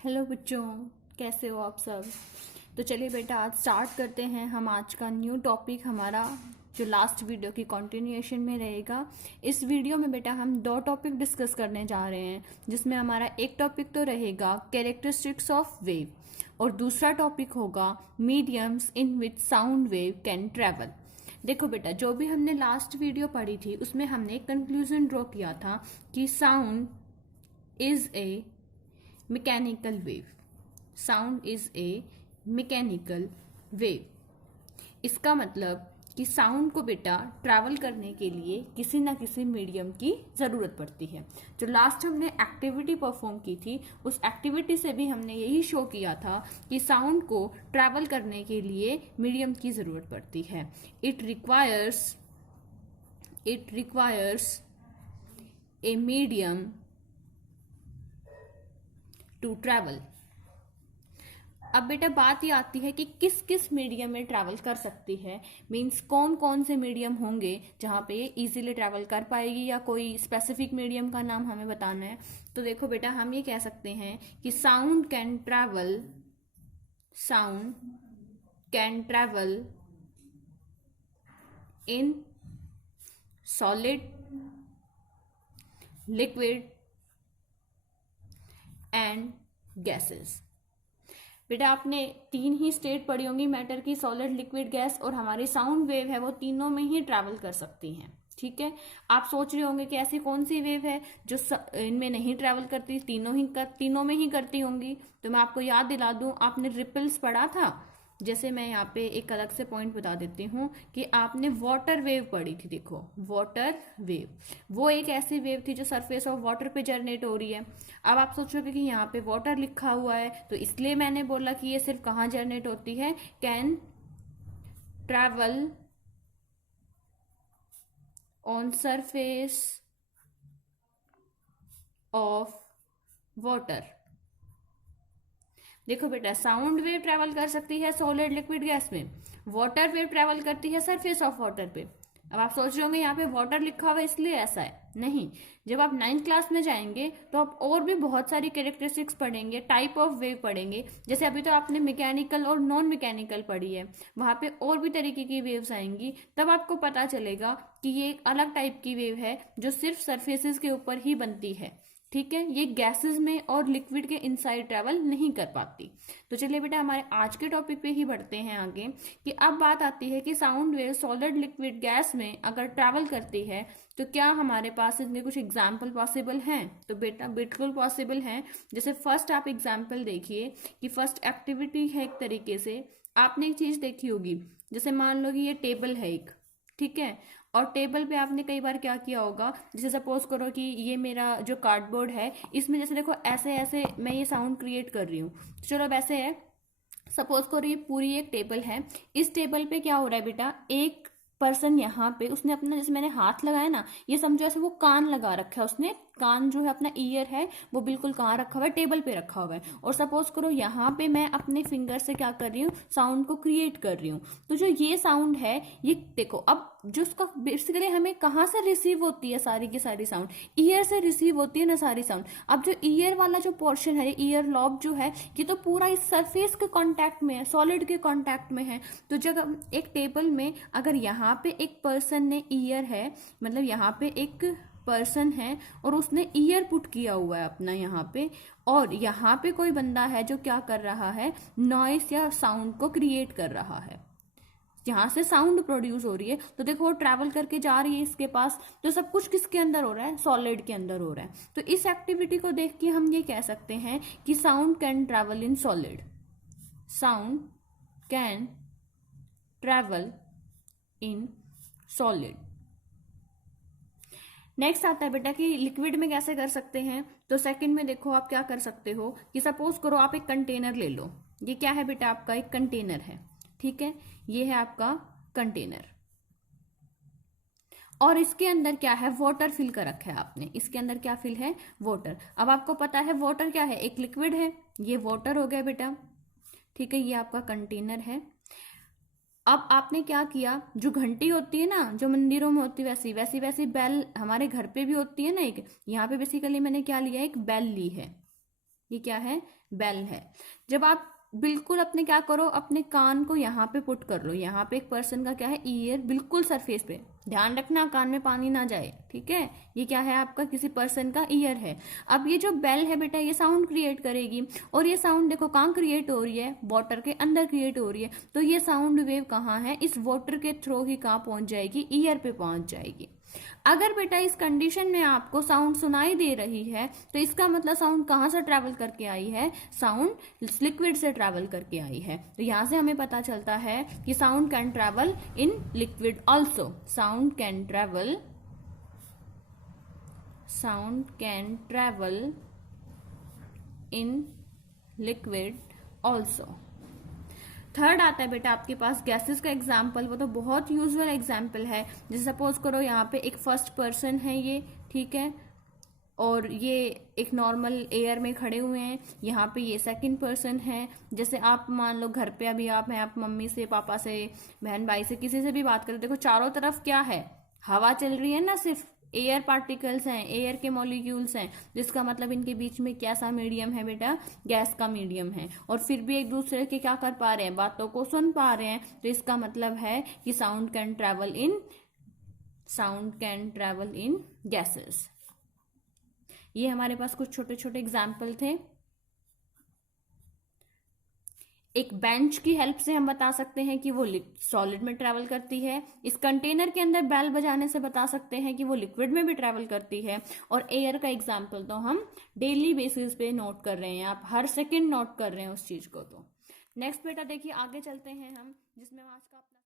Hello बच्चों, कैसे हो आप सब। तो चलिए बेटा, आज स्टार्ट करते हैं हम आज का न्यू टॉपिक हमारा, जो लास्ट वीडियो की कंटिन्यूएशन में रहेगा। इस वीडियो में बेटा हम दो टॉपिक डिस्कस करने जा रहे हैं, जिसमें हमारा एक टॉपिक तो रहेगा कैरेक्टरिस्टिक्स ऑफ वेव और दूसरा टॉपिक होगा mediums in which sound wave can travel. देखो बेटा, जो भी हमने लास्ट वीडियो पढ़ी थी उसमें हमने एक कंक्लूजन ड्रॉ किया था कि sound is a mechanical wave. Sound is a mechanical wave. इसका मतलब कि साउंड को बेटा ट्रैवल करने के लिए किसी ना किसी मीडियम की जरूरत पड़ती है। जो लास्ट हमने एक्टिविटी परफॉर्म की थी, उस एक्टिविटी से भी हमने यही शो किया था कि साउंड को ट्रैवल करने के लिए मीडियम की जरूरत पड़ती है। It requires a medium to travel. अब बेटा बात ये आती है कि किस किस मीडियम में ट्रैवल कर सकती है, मींस कौन कौन से मीडियम होंगे जहां पे ये इजीली ट्रैवल कर पाएगी, या कोई स्पेसिफिक मीडियम का नाम हमें बताना है। तो देखो बेटा, हम ये कह सकते हैं कि sound can travel in solid, liquid and gases. बेटा आपने तीन ही स्टेट पढ़ी होंगी मैटर की, सॉलिड, लिक्विड, गैस, और हमारी साउंड वेव है वो तीनों में ही ट्रैवल कर सकती हैं। ठीक है, आप सोच रहे होंगे कि ऐसी कौन सी वेव है जो इनमें नहीं ट्रैवल करती, तीनों में ही करती होंगी। तो मैं आपको याद दिला दूं, आपने रिपल्स पढ़ा था। जैसे मैं यहाँ पे एक अलग से पॉइंट बता देती हूँ कि आपने वाटर वेव पढ़ी थी। देखो, वाटर वेव वो एक ऐसी वेव थी जो सरफेस ऑफ वाटर पे जनरेट हो रही है। अब आप सोचोगे कि यहाँ पे वाटर लिखा हुआ है, तो इसलिए मैंने बोला कि ये सिर्फ कहाँ जनरेट होती है, can travel on surface of water. देखो बेटा, साउंड वेव ट्रैवल कर सकती है सॉलिड, लिक्विड, गैस में, वाटर वेव ट्रैवल करती है सरफेस ऑफ वाटर पे। अब आप सोच रहे होंगे यहाँ पे वाटर लिखा हुआ है इसलिए ऐसा है, नहीं। जब आप 9th क्लास में जाएंगे तो आप और भी बहुत सारी कैरेक्टरिस्टिक्स पढ़ेंगे, टाइप ऑफ वेव पढ़ेंगे। जैसे अभी तो आपने मैकेनिकल और नॉन मैकेनिकल पढ़ी है, वहां पे और भी तरीके की वेव्स आएंगी, तब आपको पता चलेगा कि ये एक अलग टाइप की वेव है जो सिर्फ सरफेसेस के ऊपर ही बनती है। ठीक है, ये गैसेस में और लिक्विड के इनसाइड ट्रैवल नहीं कर पाती। तो चलिए बेटा, हमारे आज के टॉपिक पे ही बढ़ते हैं आगे, कि अब बात आती है कि sound wave solid, liquid, gas में अगर ट्रैवल करती है तो क्या हमारे पास इनके कुछ एग्जाम्पल पॉसिबल हैं। तो बेटा बिल्कुल पॉसिबल हैं। जैसे फर्स्ट आप एग्जाम्पल देखिए कि फर्स्ट एक्टिविटी है, एक तरीके से आपने एक चीज देखी होगी। जैसे मान लो कि ये टेबल है एक, ठीक है, और टेबल पे आपने कई बार क्या किया होगा, जैसे सपोज करो कि ये मेरा जो कार्डबोर्ड है, इसमें जैसे देखो ऐसे ऐसे मैं ये साउंड क्रिएट कर रही हूँ। चलो अब ऐसे है, सपोज करो ये पूरी एक टेबल है। इस टेबल पे क्या हो रहा है बेटा, एक पर्सन यहाँ पे उसने अपना, जैसे मैंने हाथ लगाया ना, ये समझो ऐसे वो कान लगा रखा है, उसने कान जो है अपना ईयर है वो बिल्कुल कहाँ रखा हुआ है, टेबल पे रखा हुआ है। और सपोज करो यहाँ पे मैं अपने फिंगर से क्या कर रही हूँ, साउंड को क्रिएट कर रही हूँ। तो जो ये साउंड है, ये देखो अब जो उसका बेसिकली हमें कहाँ से रिसीव होती है, सारी की सारी साउंड ईयर से रिसीव होती है ना, सारी साउंड। अब जो ईयर वाला जो पोर्शन है, ईयर लॉब जो है, ये तो पूरा इस सरफेस के कांटेक्ट में है, सॉलिड के कांटेक्ट में है। तो जब एक टेबल में अगर यहाँ पे एक पर्सन ने ईयर है, मतलब यहाँ पे एक पर्सन है और उसने ईयर पुट किया हुआ है अपना यहाँ पे, और यहाँ पे कोई बंदा है जो क्या कर रहा है, नॉइस या साउंड को क्रिएट कर रहा है, जहां से साउंड प्रोड्यूस हो रही है। तो देखो वो ट्रैवल करके जा रही है इसके पास, तो सब कुछ किसके अंदर हो रहा है, सॉलिड के अंदर हो रहा है। तो इस एक्टिविटी को देख के हम ये कह सकते हैं कि sound can travel in solid, sound can travel in solid. Next आता है बेटा कि लिक्विड में कैसे कर सकते हैं। तो सेकंड में देखो आप क्या कर सकते हो कि सपोज करो आप एक कंटेनर ले लो। ये क्या है बेटा, आपका एक कंटेनर है, ठीक है, ये है आपका कंटेनर, और इसके अंदर क्या है, वाटर फिल कर रखा है आपने। इसके अंदर क्या फिल है, वाटर। अब आपको पता है वाटर क्या है, एक लिक्विड है, ये वाटर हो गया बेटा, ठीक है, ये आपका कंटेनर है। अब आपने क्या किया, जो घंटी होती है ना, जो मंदिरों में होती है, वैसी वैसी वैसी बेल हमारे घर पे भी होती है ना एक, यहाँ पे बेसिकली मैंने क्या लिया, एक बेल ली है, ये क्या है, बेल है। जब आप बिल्कुल अपने क्या करो, अपने कान को यहाँ पे पुट कर लो, यहाँ पे एक पर्सन का क्या है, ईयर बिल्कुल सरफेस पे, ध्यान रखना कान में पानी ना जाए, ठीक है। ये क्या है आपका, किसी पर्सन का ईयर है। अब ये जो बेल है बेटा, ये साउंड क्रिएट करेगी, और ये साउंड देखो कहाँ क्रिएट हो रही है, वाटर के अंदर क्रिएट हो रही है। तो ये साउंड वेव कहाँ है, इस वाटर के थ्रू ही कहाँ पहुंच जाएगी, ईयर पे पहुंच जाएगी। अगर बेटा इस कंडीशन में आपको साउंड सुनाई दे रही है, तो इसका मतलब साउंड कहाँ से ट्रैवल करके आई है, साउंड लिक्विड से ट्रैवल करके आई है। तो यहां से हमें पता चलता है कि sound can travel in liquid also, sound can travel in liquid also. Third आता है बेटा आपके पास गैसेस का एग्जाम्पल, वो तो बहुत यूजुअल एग्जाम्पल है। जैसे सपोज करो यहाँ पे एक फर्स्ट पर्सन है ये, ठीक है, और ये एक नॉर्मल एयर में खड़े हुए हैं। यहाँ पे ये सेकंड पर्सन है। जैसे आप मान लो घर पे अभी आप हैं, आप मम्मी से, पापा से, बहन भाई से, किसी से भी बात करें, देखो चारों तरफ क्या है, हवा चल रही है ना, सिर्फ एयर पार्टिकल्स हैं, एयर के मॉलिक्यूल्स हैं, जिसका मतलब इनके बीच में कैसा मीडियम है बेटा, गैस का मीडियम है। और फिर भी एक दूसरे के क्या कर पा रहे हैं, बातों को सुन पा रहे हैं। तो इसका मतलब है कि sound can travel in gases. ये हमारे पास कुछ छोटे छोटे एग्जाम्पल थे। एक बेंच की हेल्प से हम बता सकते हैं कि वो सॉलिड में ट्रैवल करती है। इस कंटेनर के अंदर बेल बजाने से बता सकते हैं कि वो लिक्विड में भी ट्रैवल करती है। और एयर का एग्जाम्पल तो हम डेली बेसिस पे नोट कर रहे हैं, आप हर सेकंड नोट कर रहे हैं उस चीज को। तो नेक्स्ट बेटा देखिए, आगे चलते हैं हम, जिसमें आज का अपना